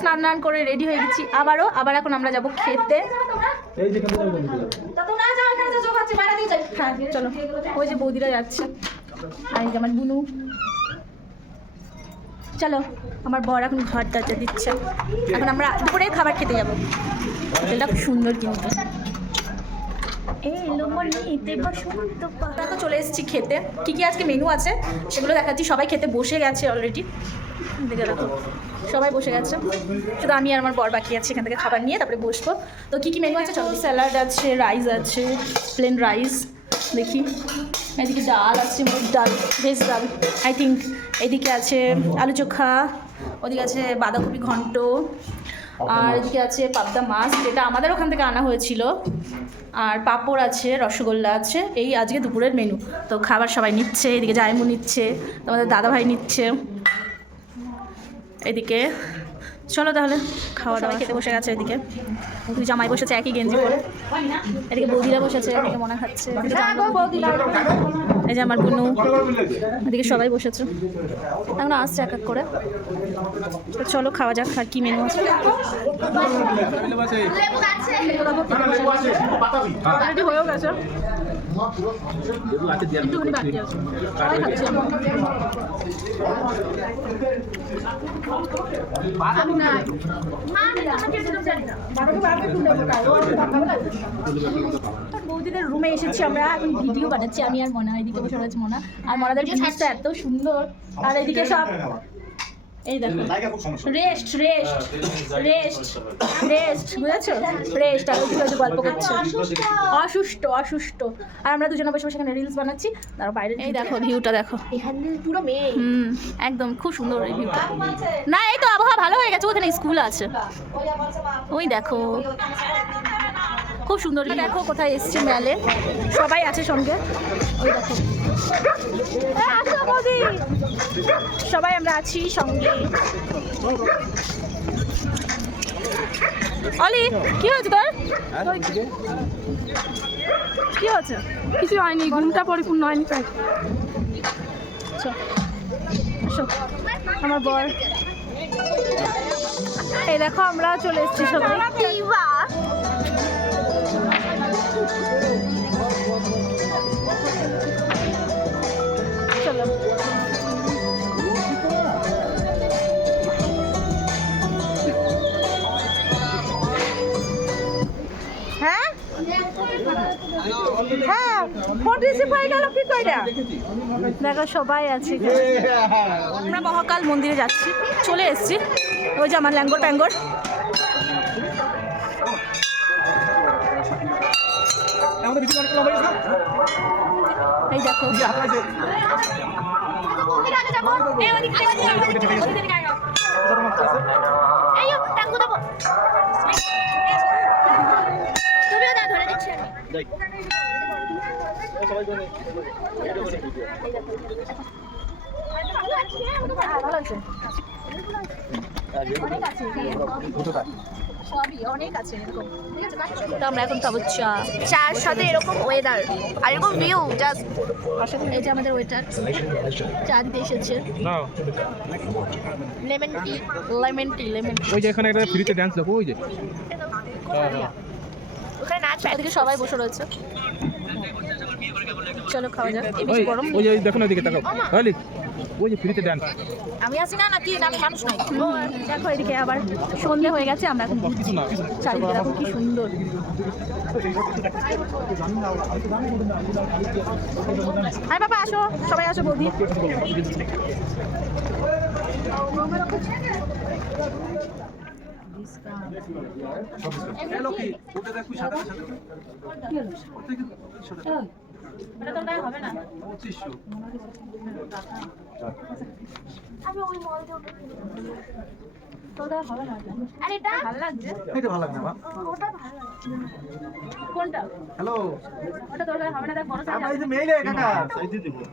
স্নান টান করে রেডি হয়ে গেছি আবার এখন আমরা যাব খেতে। হ্যাঁ চলো, ওই যে বৌদিরা যাচ্ছে আর এই যে আমার বুনু। চলো, আমার বর এখন ঘর দরজা দিচ্ছে। এখন আমরা দুপুরে খাবার খেতে যাবো। হোটেলটা খুব সুন্দর কিন্তু। দেখো চলে এসেছি খেতে। কী কী আজকে মেনু আছে সেগুলো দেখাচ্ছি। সবাই খেতে বসে গেছে অলরেডি, দেখে দেখো সবাই বসে গেছে, শুধু আমি আর আমার বর বাকি আছে এখান থেকে খাবার নিয়ে তারপরে বসবো। তো কী কী মেনু আছে চলো। স্যালাড আছে, রাইস আছে, প্লেন রাইস দেখি, এদিকে ডাল আছে, মুগ ডাল, ভেজ ডাল আই থিঙ্ক, এদিকে আছে আলু চোখা, ওদিকে আছে বাঁধাকপি ঘন্ট, আর এদিকে আছে পাবদা মাছ যেটা আমাদের ওখান থেকে আনা হয়েছিল, আর পাঁপড় আছে, রসগোল্লা আছে। এই আজকে দুপুরের মেনু। তো খাবার সবাই নিচ্ছে, এদিকে জায়মু নিচ্ছে, তোমাদের দাদাভাই নিচ্ছে এদিকে। চলো তাহলে খাওয়া দাওয়া খেতে বসে গেছে। এদিকে দুই জামাই বসেছে একই গেঞ্জি পরে, এদিকে বৌদিরা বসেছে, এদিকে মনে খাচ্ছে, এই যে আমার বুনু, এদিকে সবাই বসেছে, এখন আসছে এক এক করে। তো চলো খাওয়া যাক। আর কি মেনু আছে হয়েও গেছে, একটুখানি বাকি আছে, সবাই খাচ্ছি আমরা। বৌদিদের রুমে এসেছি আমরা, এখন ভিডিও বানাচ্ছি আমি আর মনা, এদিকে বসে রয়েছে মনা, আর মনাদের জিনিসটা এত সুন্দর। আর এদিকে সব এই দেখো রেস্ট রেস্ট রেস্ট রেস্ট, বুঝেছো? রেস্ট। আর ওইগুলো গল্প করছে, অসুস্থ অসুস্থ। আর আমরা দুজনে বসে বসে এখানে রিলস বানাচ্ছি। তার বাইরে এই দেখো ভিউটা দেখো, এখানে পুরো মেয়ে, একদম খুব সুন্দর এই ভিউটা। না এই তো আবহাওয়া ভালো হয়ে গেছে, ওখানে স্কুল আছে, ওই দেখো খুব সুন্দর। দেখো কোথায় এসছি মেলে, সবাই আছে সঙ্গে, ওই দেখো আসো মোদি, সবাই আমরা আছি সঙ্গে। অলি কি হয়েছে তোর? কি হয়েছে? কিছু হয়নি, ঘুমটা পরিপূর্ণ হয়নি তাই। আমার বর, এই দেখো আমরা চলে এসেছি সবাই। চলো হ্যাঁ হ্যাঁ, ফোন রিসিভ হয়ে গেল কি কইরা? দেখো সবাই আছে, আমরা মহাকাল মন্দিরে যাচ্ছি, চলে এসেছি। ওই যে আমার ল্যাঙ্গর প্যাঙ্গর, এই দেখো আমরা এখন খাবো চা, চার সাথে এরকম ওয়েদার আর এরকম ভিউ জাস্ট। এই যে আমাদের ওয়েটার চা দিতে এসেছে, lemon tea lemon tea lemon. ওই যে এখানে একটা ফ্রিতে ডান্স দেখো, ওই যে ওখানে নাচ, ওদিকে সবাই বসে রয়েছে। চলো খাওয়া যাক। বেশি গরম ওই যে দেখো না, ওইদিকে তাকাও তাহলে, ওই যে ফ্রিতে ডান্স। আমি আছি না নাকি আমি মানুষ নাই? দেখো এদিকে আবার সন্ধ্যে হয়ে গেছে, আমরা এখন চারিদিকে দেখো কি সুন্দর। আরে বাবা আসো, সবাই আসো বৌদি। হবে না কোনটা? হ্যালো, ওটা তোর হবে না, দেখ বড় সাইজ আছে।